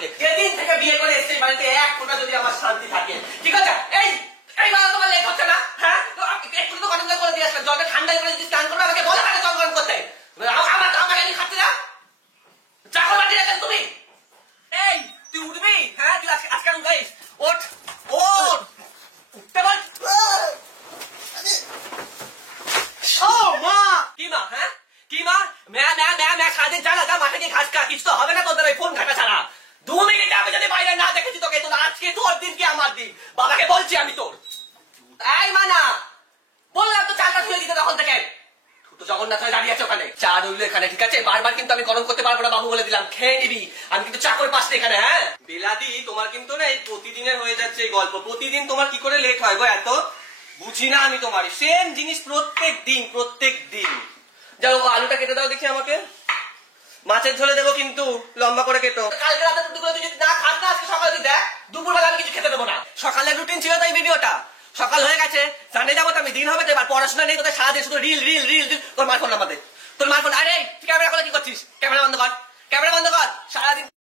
বাপকে। যেদিন থেকে বিয়ে করে এসছে বাড়িতে এক ফোঁটা যদি আমার শান্তি থাকে। ঠিক আছে, এই বেলা তোমার লেট হচ্ছে না? হ্যাঁ, একটু তো গরম করে দিয়ে আসলে জলটা ঠান্ডা করে যদি স্নান করবে আমাকে বলে জল গরম করতে। আমাকে আমি খাচ্ছি না, চাকর বাড়ি রাখেন তুমি। এই তুই উঠবি? হ্যাঁ, তুই আজকে উঠাইস। ওঠ ওঠ, উঠতে বল। কি মা? হ্যাঁ কি মা? সারাদিন চালা যা মাঠে গিয়ে ঘাস খা, কিছু তো হবে না তোদের ওই ফোন ঘাটা ছাড়া। 2 মিনিট আমি যদি বাইরে না দেখেছি তোকে, তোর আজকে তোর দিন কি আমার দিন, বাবাকে বলছি আমি তোর। এই মানা, বললাম তো চালটা ধুয়ে দিতে তখন থেকে। তো জগন্নাথ হয়ে দাঁড়িয়ে আছে ওখানে, চা রইল এখানে। ঠিক আছে, বারবার কিন্তু আমি গরম করতে পারবো না বাবু, বলে দিলাম। খেয়ে নিবি, আমি কিন্তু চাকর পাচ্ছি এখানে। হ্যাঁ বেলাদি, তোমার কিন্তু না এই প্রতিদিনের হয়ে যাচ্ছে এই গল্প। প্রতিদিন তোমার কি করে লেট হয় গো এত? বুঝি না আমি তোমার সেম জিনিস প্রত্যেক দিন। যাও আলুটা কেটে দাও দেখি আমাকে, মাছের ঝোলে দেবো কিন্তু লম্বা করে কেটো। কালকে রাতে দুপুরে তুই যদি না খাস না, আজকে সকালে তুই দেখ, দুপুরবেলা আমি কিছু খেতে দেবো না। সকালের রুটিন ছিল তাই ভিডিওটা, সকাল হয়ে গেছে, সানডে যাবো তো আমি, দিন হবে তো এবার, পড়াশোনা নেই তোদের, সারাদিন শুধু রিল। তোর মার ফোন নাম্বার দে, তোর মার ফোন। আরে তুই ক্যামেরা করে কি করছিস? ক্যামেরা বন্ধ কর।